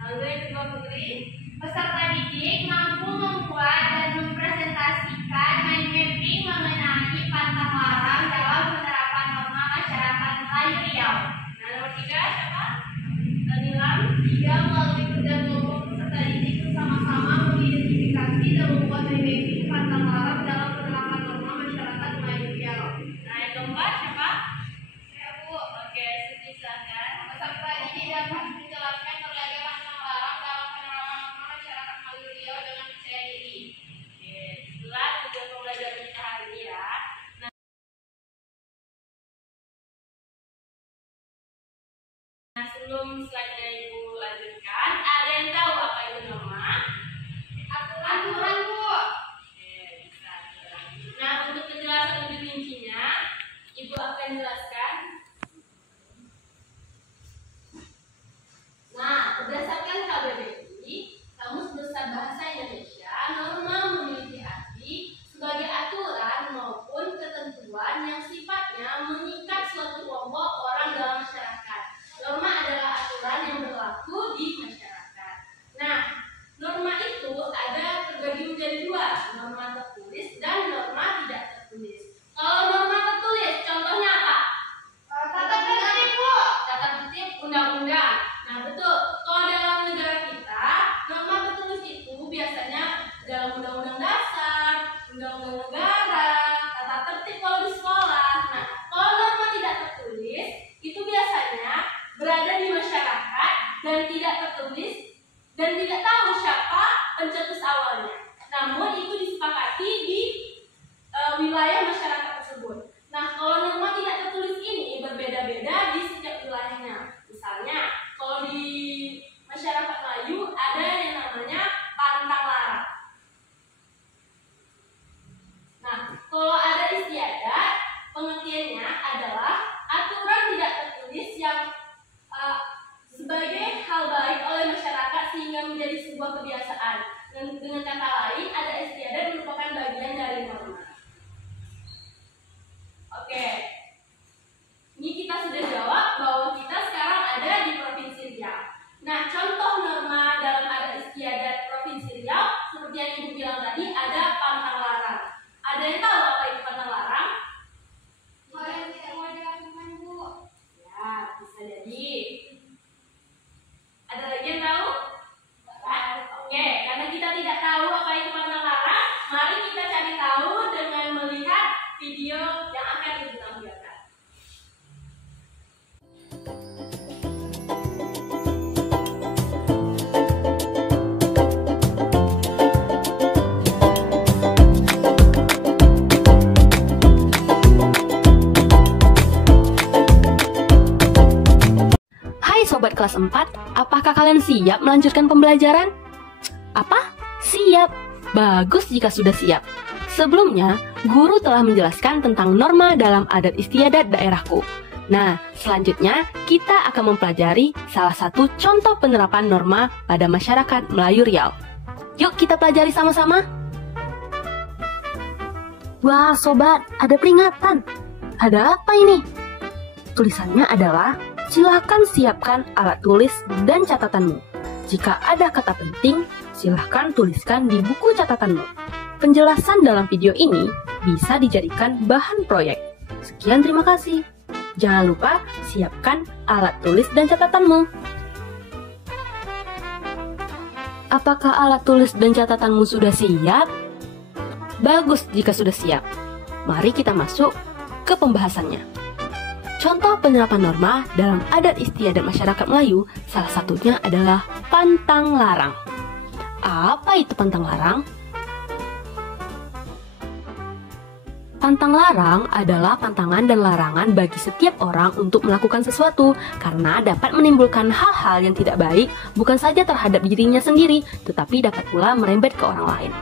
Lalu yang kedua Putri, peserta didik mampu membuat dan mempresentasikan mind mapping mengenai pantang larang dalam penerapan norma masyarakat Melayu Riau. Nah, nomor 3 siapa? Nilam. 3, melalui kerja kelompok peserta didik bersama-sama mengidentifikasi dan membuat mind mapping pantang larang dalam penerapan norma masyarakat Melayu Riau. Nah, yang keempat siapa? Ya, Bu. Oke, Suti silakan. Peserta didik dapat menjelaskan berbagai pantang larang dalam penerapan norma masyarakat Melayu Riau dengan percaya diri. Oke, itulah tujuan pembelajaran kita hari ini ya. Nah, sebelum slide-nya Ibu lanjutkan, ada yang tahu apa itu norma? Aturan, Bu. Oke, bisa. Nah, untuk penjelasan lebih rincinya, Ibu akan jelaskan. Nah, berdasarkan KBBI, Kamus Besar Bahasa Indonesia, norma memiliki arti sebagai aturan maupun ketentuan yang sifatnya mengikat suatu kelompok orang dalam masyarakat. Norma adalah aturan yang berlaku di masyarakat. Nah, norma itu ada terbagi menjadi dua, norma tertulis dan norma tidak tertulis. Kalau norma tertulis, contohnya apa? Tata tertib, Bu. Tata tertib undang-undang. Nah, betul. Kalau dalam negara kita, norma tertulis itu biasanya dalam undang-undang dasar, undang-undang negara, tata tertib kalau di sekolah. Nah, kalau norma tidak tertulis, itu biasanya berada di masyarakat dan tidak tertulis dan tidak tahu siapa pencetus awalnya. Namun itu disepakati di wilayah masyarakat tersebut. Nah, kalau norma tidak tertulis ini berbeda-beda di setiap wilayahnya. Misalnya, kalau di masyarakat Melayu ada yang namanya pantang larang. Nah, kalau ada istiadat, pengertiannya adalah aturan tidak tertulis yang sebagai hal baik oleh masyarakat sehingga menjadi sebuah kebiasaan. Dan dengan kata lain, ada istiadat merupakan bagian dari norma. Oke, ini kita sudah jawab bahwa kita sekarang ada di Provinsi Riau. Nah, contoh norma dalam adat istiadat Provinsi Riau, seperti yang Ibu bilang tadi, ada pantang larang. Ada yang tahu apa itu pantang larang? Hal yang tidak boleh dilakukan, Bu. Ya, bisa jadi. Ada lagi yang tahu? Oke, karena kita tidak tahu apa itu pantang larang, mari kita cari tahu dengan melihat video yang akan Ibu tampilkan. Hai Sobat kelas 4, apakah kalian siap melanjutkan pembelajaran? Apa? Siap! Bagus jika sudah siap. Sebelumnya, guru telah menjelaskan tentang norma dalam adat istiadat daerahku. Nah, selanjutnya kita akan mempelajari salah satu contoh penerapan norma pada masyarakat Melayu Riau. Yuk kita pelajari sama-sama. Wah Sobat, ada peringatan. Ada apa ini? Tulisannya adalah, silakan siapkan alat tulis dan catatanmu. Jika ada kata penting, silahkan tuliskan di buku catatanmu. Penjelasan dalam video ini bisa dijadikan bahan proyek. Sekian, terima kasih. Jangan lupa siapkan alat tulis dan catatanmu. Apakah alat tulis dan catatanmu sudah siap? Bagus jika sudah siap. Mari kita masuk ke pembahasannya. Contoh penerapan norma dalam adat istiadat masyarakat Melayu, salah satunya adalah pantang larang. Apa itu pantang larang? Pantang larang adalah pantangan dan larangan bagi setiap orang untuk melakukan sesuatu karena dapat menimbulkan hal-hal yang tidak baik bukan saja terhadap dirinya sendiri, tetapi dapat pula merembet ke orang lain.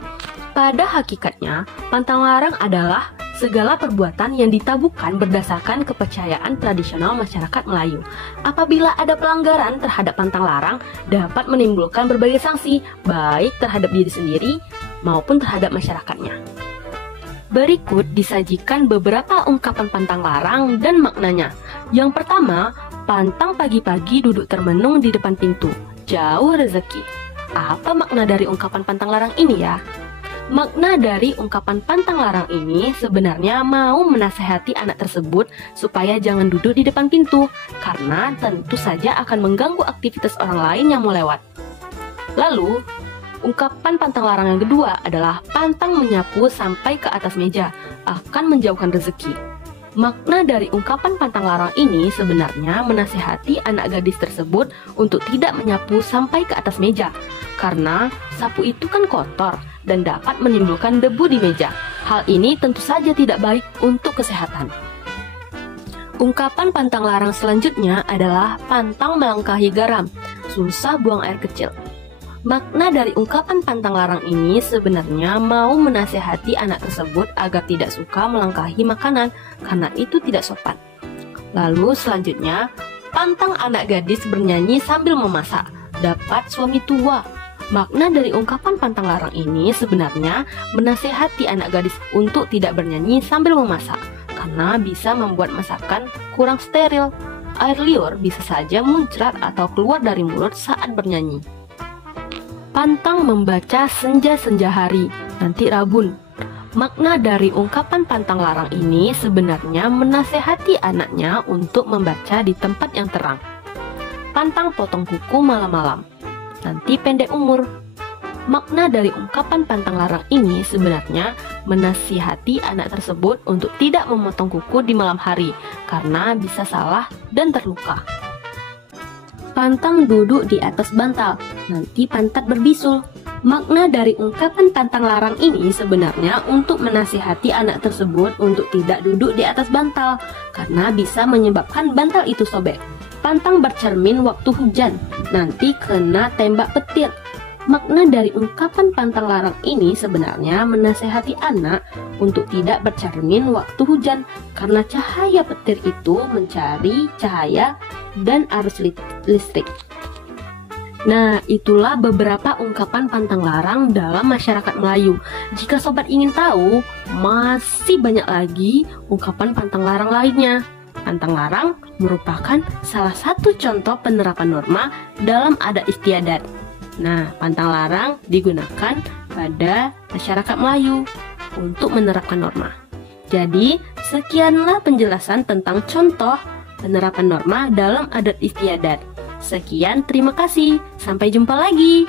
Pada hakikatnya, pantang larang adalah segala perbuatan yang ditabukan berdasarkan kepercayaan tradisional masyarakat Melayu. Apabila ada pelanggaran terhadap pantang larang, dapat menimbulkan berbagai sanksi, baik terhadap diri sendiri maupun terhadap masyarakatnya. Berikut disajikan beberapa ungkapan pantang larang dan maknanya. Yang pertama, pantang pagi-pagi duduk termenung di depan pintu. jauh rezeki. Apa makna dari ungkapan pantang larang ini ya? Makna dari ungkapan pantang larang ini sebenarnya mau menasehati anak tersebut supaya jangan duduk di depan pintu, karena tentu saja akan mengganggu aktivitas orang lain yang mau lewat. Lalu, ungkapan pantang larang yang kedua adalah pantang menyapu sampai ke atas meja, akan menjauhkan rezeki. Makna dari ungkapan pantang larang ini sebenarnya menasehati anak gadis tersebut untuk tidak menyapu sampai ke atas meja, karena sapu itu kan kotor dan dapat menimbulkan debu di meja. Hal ini tentu saja tidak baik untuk kesehatan. Ungkapan pantang larang selanjutnya adalah pantang melangkahi garam, susah buang air kecil. Makna dari ungkapan pantang larang ini sebenarnya mau menasehati anak tersebut agar tidak suka melangkahi makanan, karena itu tidak sopan. Lalu selanjutnya, pantang anak gadis bernyanyi sambil memasak, dapat suami tua. Makna dari ungkapan pantang larang ini sebenarnya menasehati anak gadis untuk tidak bernyanyi sambil memasak, karena bisa membuat masakan kurang steril. Air liur bisa saja muncrat atau keluar dari mulut saat bernyanyi. Pantang membaca senja-senja hari, nanti rabun. Makna dari ungkapan pantang larang ini sebenarnya menasehati anaknya untuk membaca di tempat yang terang. Pantang potong kuku malam-malam, nanti pendek umur. Makna dari ungkapan pantang larang ini sebenarnya menasihati anak tersebut untuk tidak memotong kuku di malam hari, karena bisa salah dan terluka. Pantang duduk di atas bantal, nanti pantat berbisul. Makna dari ungkapan pantang larang ini sebenarnya untuk menasihati anak tersebut untuk tidak duduk di atas bantal, karena bisa menyebabkan bantal itu sobek. Pantang bercermin waktu hujan, nanti kena tembak petir. Makna dari ungkapan pantang larang ini sebenarnya menasehati anak untuk tidak bercermin waktu hujan, karena cahaya petir itu mencari cahaya dan arus listrik. Nah, itulah beberapa ungkapan pantang larang dalam masyarakat Melayu. Jika sobat ingin tahu, masih banyak lagi ungkapan pantang larang lainnya. Pantang larang merupakan salah satu contoh penerapan norma dalam adat istiadat. Nah, pantang larang digunakan pada masyarakat Melayu untuk menerapkan norma. Jadi, sekianlah penjelasan tentang contoh penerapan norma dalam adat istiadat. Sekian, terima kasih. Sampai jumpa lagi.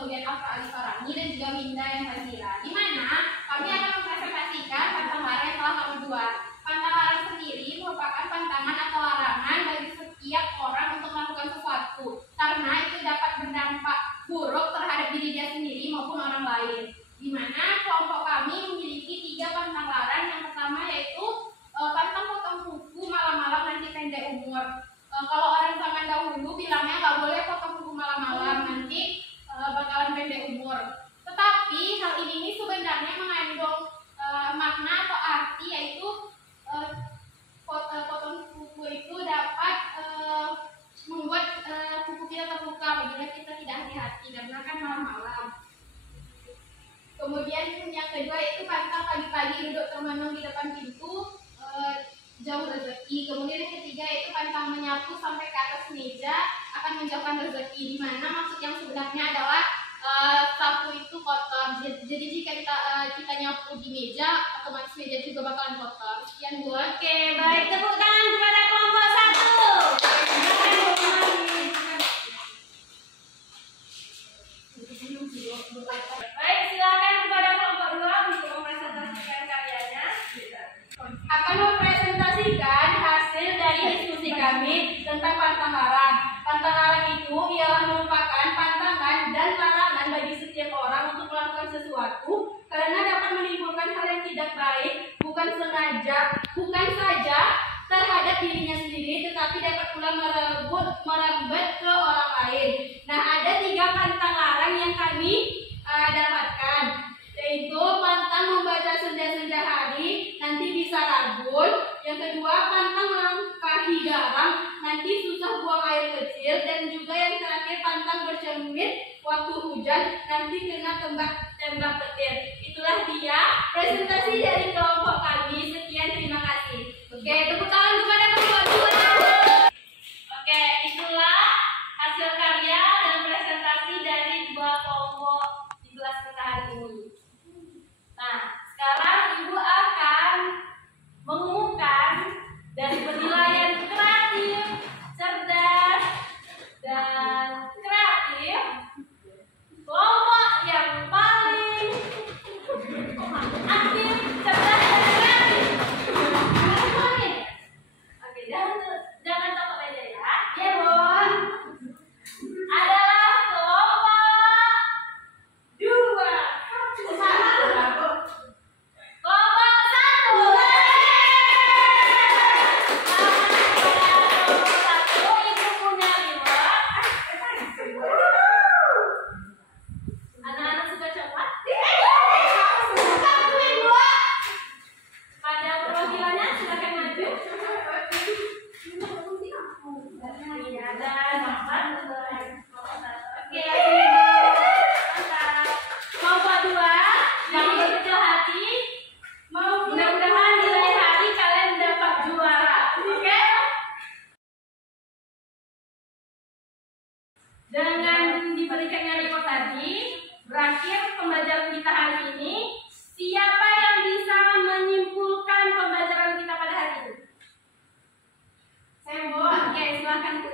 kemudian Afra Alif Farani, dan juga Minda yang Fazira. Di mana kami akan mempresentasikan pantang larang yang telah kami buat. Pantang larang sendiri merupakan pantangan atau larangan bagi setiap orang untuk melakukan sesuatu, karena itu dapat berdampak buruk terhadap diri dia sendiri maupun orang lain. Di mana kelompok kami memiliki 3 pantang larang. Yang pertama yaitu pantang potong kuku malam-malam nanti pendek umur. Kalau orang zaman dahulu bilangnya nggak boleh potong kuku malam-malam, nanti bakalan pendek umur. Tetapi hal ini sebenarnya mengandung makna atau arti, yaitu potong kuku itu dapat membuat kuku kita terluka apabila kita tidak hati-hati karena kan malam-malam. Kemudian yang kedua itu pantang pagi-pagi duduk termenung di depan pintu, jauh rezeki. Kemudian yang ketiga itu pantang menyapu sampai ke atas meja akan menjauhkan rezeki. Di mana maksud yang sebenarnya adalah sapu itu kotor. Jadi jika kita nyapu di meja, otomatis meja juga bakalan kotor. Sekian Bu. Oke, baik, tepuk tangan kepada kelompok 1. Baik, silakan kepada kelompok 2 untuk mempresentasikan karyanya. Akan mempresentasikan hasil dari diskusi kami tentang pantang larang. Pantang larang itu ialah merupakan pantangan dan larangan bagi setiap orang untuk melakukan sesuatu karena dapat menimbulkan hal yang tidak baik, bukan saja terhadap dirinya sendiri, tetapi dapat pula merembet ke orang lain. Nah, ada 3 pantang larang yang kami dapatkan, yaitu pantang membaca senja-senja hari, nanti bisa rabun. Yang kedua, pantang melangkahi garam, nanti susah buang air kecil. Dan juga yang terakhir, pantang bercermin waktu hujan, nanti kena tembak petir. Itulah dia presentasi dari kelompok kami. Sekian, terima kasih. Oke, tepuk tangan kepada kelompok 2. Oke, itulah hasil karya dan presentasi dari 2 kelompok di kelas kita hari ini. Nah, sekarang Ibu akan mengumumkan dari penilaian kreatif, cerdas, dan kreatif kelompok yang paling aktif, cerdas, dan kreatif. Oke, jangan takut aja ya. Ya, Bon. Adalah kelompok 2. Kelompok 1. Ibu punya 5. Anak-anak suka coklat? Pada perwakilannya silakan maju. Iya, dan Muhammad. Oke, mantap. Kelompok 2, jangan berkecil hati. Mudah-mudahan di lain hari kalian dapat juara. Oke? Dengan diberikannya report tadi, berakhir pembelajaran kita hari ini. Siapa yang bisa menyimpulkan pembelajaran kita pada hari ini? Saya Bu. Oke, silakan Bu.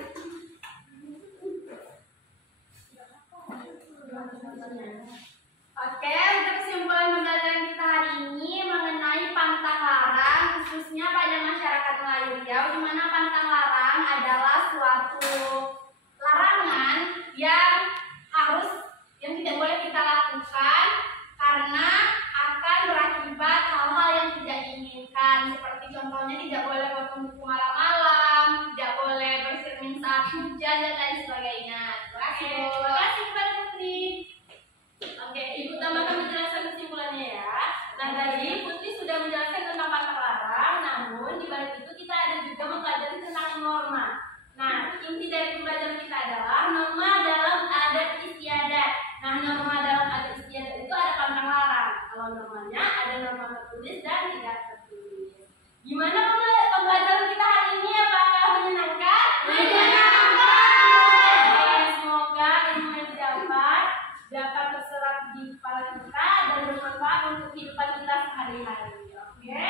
Oke, untuk kesimpulan pembelajaran kita hari ini mengenai pantang larang, khususnya pada masyarakat Melayu Riau, di mana pantang larang adalah suatu larangan yang tidak boleh kita lakukan karena akan berakibat hal-hal yang tidak diinginkan, seperti contohnya tidak boleh potong kuku malam-malam, tidak boleh bercermin saat hujan, dan lain sebagainya. Terima kasih. Terima kasih kepada Putri. Oke, Ibu tambahkan menjelaskan kesimpulannya ya. Nah, tadi Putri sudah menjelaskan tentang pantang larang, namun di balik itu kita ada juga mempelajari tentang norma. Nah, inti dari pembelajaran kita adalah norma dalam adat istiadat. Nah, norma dalam adat istiadat itu ada pantang larang. Kalau normanya ada norma tertulis dan tidak tertulis. Gimana pembelajaran kita hari ini? Apakah menyenangkan? Menyenangkan. Semoga ilmu yang dapat terserap di kepala kita dan bermanfaat untuk kehidupan kita sehari-hari. Oke?